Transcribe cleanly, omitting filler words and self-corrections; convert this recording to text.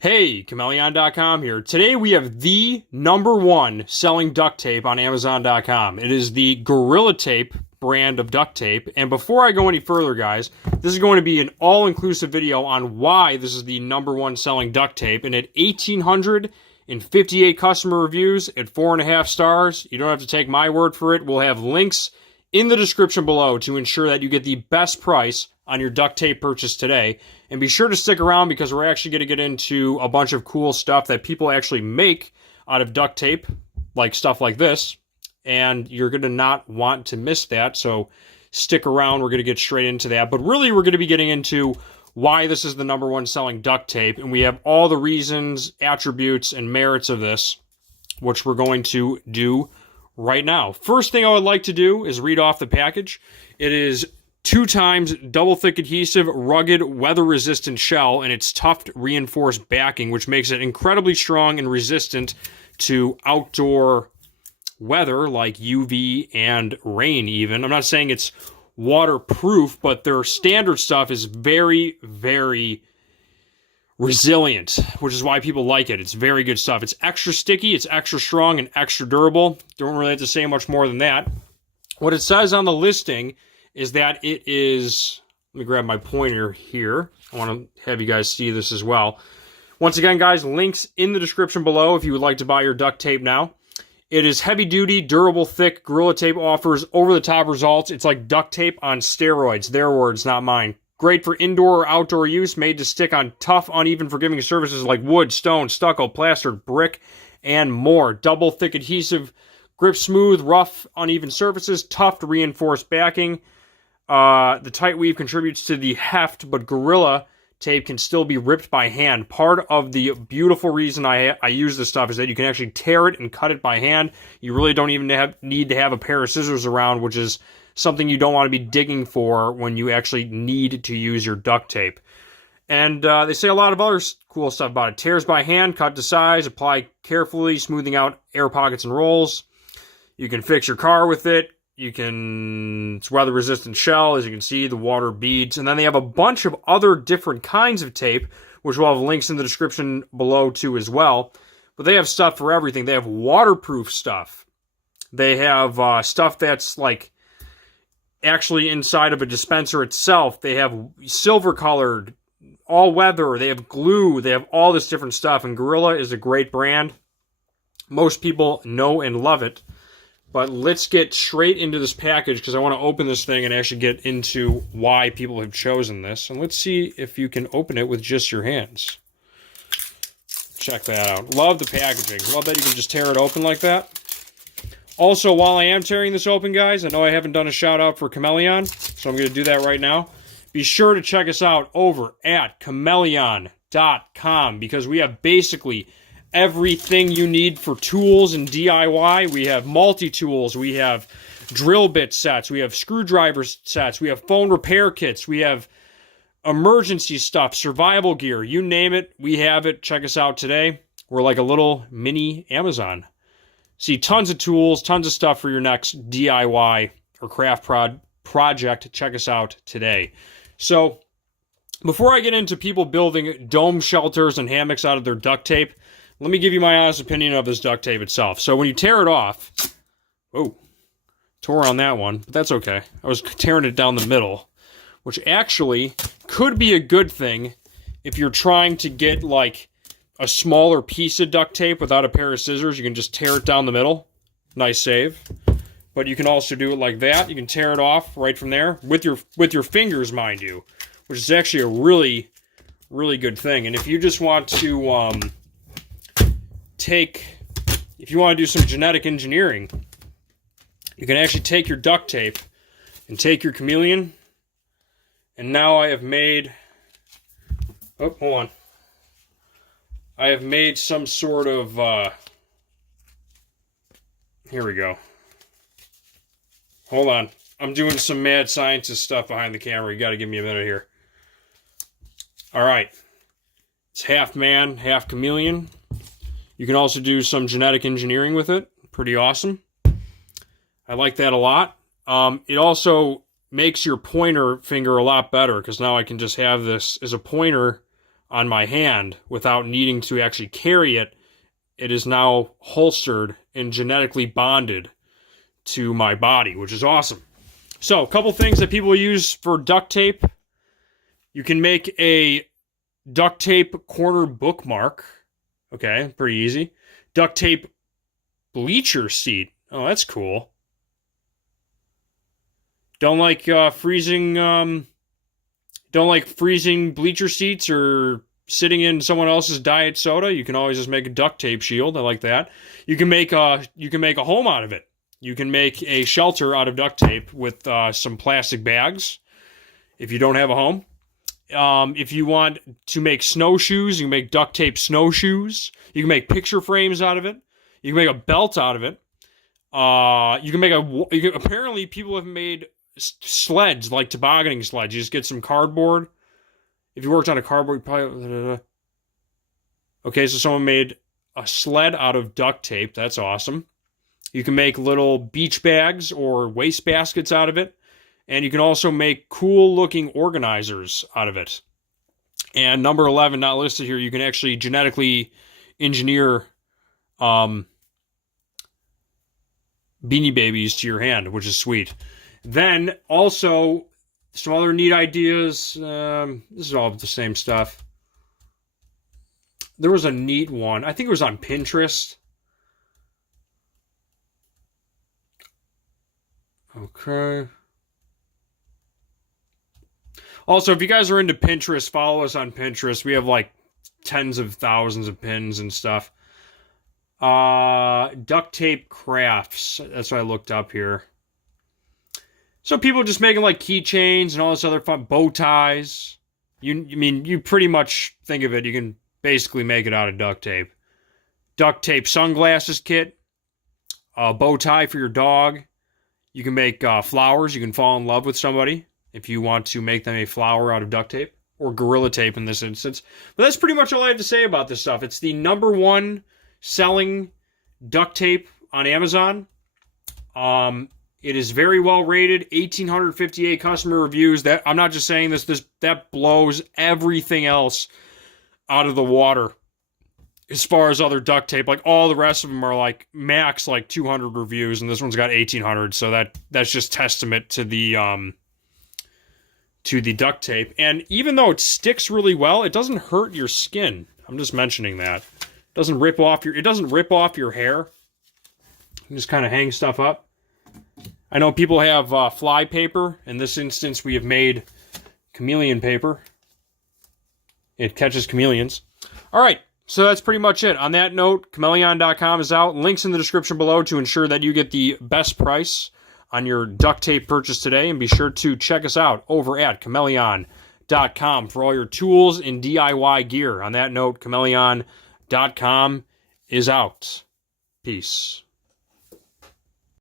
Hey, kindleunlimtied here. Today we have the #1 selling duct tape on Amazon.com. It is the Gorilla Tape brand of duct tape. And before I go any further, guys, this is going to be an all-inclusive video on why this is the #1 selling duct tape. And at 1,858 customer reviews at 4.5 stars, you don't have to take my word for it. We'll have links in the description below to ensure that you get the best price on your duct tape purchase today. And be sure to stick around because we're actually going to get into a bunch of cool stuff that people actually make out of duct tape, like stuff like this. And you're going to not want to miss that, so stick around. We're going to get straight into that. But really, we're going to be getting into why this is the #1 selling duct tape. And we have all the reasons, attributes, and merits of this, which we're going to do right now. First thing I would like to do is read off the package. It is 2x double thick adhesive, rugged, weather-resistant shell, and its tuft reinforced backing, which makes it incredibly strong and resistant to outdoor weather like UV and rain even. I'm not saying it's waterproof, but their standard stuff is very, very resilient, which is why people like it. It's very good stuff. It's extra sticky, it's extra strong, and extra durable. Don't really have to say much more than that. What it says on the listing is that it is, let me grab my pointer here. I want to have you guys see this as well. Once again, guys, links in the description below if you would like to buy your duct tape now. It is heavy duty, durable, thick. Gorilla Tape offers over-the-top results. It's like duct tape on steroids. Their words, not mine. Great for indoor or outdoor use, made to stick on tough, uneven, forgiving surfaces like wood, stone, stucco, plastered, brick, and more. Double thick adhesive, grip smooth, rough, uneven surfaces, tuft reinforced backing. The tight weave contributes to the heft, but Gorilla Tape can still be ripped by hand. Part of the beautiful reason I use this stuff is that you can actually tear it and cut it by hand. You really don't even need to have a pair of scissors around, which is something you don't want to be digging for when you actually need to use your duct tape. And they say a lot of other cool stuff about it. Tears by hand, cut to size, apply carefully, smoothing out air pockets and rolls. You can fix your car with it. It's weather-resistant shell, as you can see, the water beads. And then they have a bunch of other different kinds of tape, which we'll have links in the description below too as well. But they have stuff for everything. They have waterproof stuff. They have stuff that's like actually inside of a dispenser itself. They have silver-colored, all-weather. They have glue. They have all this different stuff. And Gorilla is a great brand. Most people know and love it. But let's get straight into this package because I want to open this thing and actually get into why people have chosen this. And let's see if you can open it with just your hands. Check that out. Love the packaging. Love that you can just tear it open like that. Also, while I am tearing this open, guys, I know I haven't done a shout out for Chmelaeon, so I'm going to do that right now. Be sure to check us out over at kindleunlimtied.com because we have basically everything you need for tools and DIY. We have multi-tools, we have drill bit sets, we have screwdriver sets, we have phone repair kits, we have emergency stuff, survival gear, you name it, we have it. Check us out today. We're like a little mini Amazon. See tons of tools, tons of stuff for your next DIY or craft project. Check us out today. So, before I get into people building dome shelters and hammocks out of their duct tape, let me give you my honest opinion of this duct tape itself. So when you tear it off, oh, tore on that one, but that's okay. I was tearing it down the middle, which actually could be a good thing if you're trying to get like a smaller piece of duct tape without a pair of scissors. You can just tear it down the middle. Nice save. But you can also do it like that. You can tear it off right from there with your fingers, mind you, which is actually a really, really good thing. And if you just want to if you want to do some genetic engineering, you can actually take your duct tape and take your chameleon, and now I have made, oh, hold on. I have made some sort of, here we go. Hold on. I'm doing some mad scientist stuff behind the camera. You got to give me a minute here. All right. It's half man, half chameleon. You can also do some genetic engineering with it. Pretty awesome. I like that a lot. It also makes your pointer finger a lot better because now I can just have this as a pointer on my hand without needing to actually carry it. It is now holstered and genetically bonded to my body, which is awesome. So, a couple things that people use for duct tape. You can make a duct tape corner bookmark. Okay, pretty easy. Duct tape bleacher seat. Oh, that's cool. Don't like freezing bleacher seats or sitting in someone else's diet soda. You can always just make a duct tape shield. I like that. You can make a home out of it. You can make a shelter out of duct tape with some plastic bags if you don't have a home. If you want to make snowshoes, you can make duct tape snowshoes. You can make picture frames out of it. You can make a belt out of it. Apparently people have made sleds, like tobogganing sleds. You just get some cardboard. If you worked on a cardboard, you probably... Okay, so someone made a sled out of duct tape. That's awesome. You can make little beach bags or waste baskets out of it. And you can also make cool-looking organizers out of it. And number 11, not listed here, you can actually genetically engineer Beanie Babies to your hand, which is sweet. Then, also, some other neat ideas. This is all the same stuff. There was a neat one. I think it was on Pinterest. Okay. Also, if you guys are into Pinterest, follow us on Pinterest. We have like tens of thousands of pins and stuff. Duct tape crafts. That's what I looked up here. So people just making like keychains and all this other fun, bow ties. You pretty much think of it. You can basically make it out of duct tape. Duct tape sunglasses kit. A bow tie for your dog. You can make flowers. You can fall in love with somebody if you want to make them a flower out of duct tape, or Gorilla Tape in this instance. But that's pretty much all I have to say about this stuff. It's the number one selling duct tape on Amazon. It is very well rated, 1,858 customer reviews. That I'm not just saying this that blows everything else out of the water as far as other duct tape. Like, all the rest of them are like max like 200 reviews, and this one's got 1,800. So that's just testament to the duct tape. And even though it sticks really well, it doesn't hurt your skin. I'm just mentioning that. It doesn't rip off your hair. You just kind of hang stuff up. I know people have fly paper. In this instance, we have made chameleon paper. It catches chameleons. All right, so that's pretty much it. On that note, kindleunlimtied.com is out. Links in the description below to ensure that you get the best price on your duct tape purchase today. And be sure to check us out over at kindleunlimtied.com for all your tools and DIY gear. On that note, kindleunlimtied.com is out. Peace.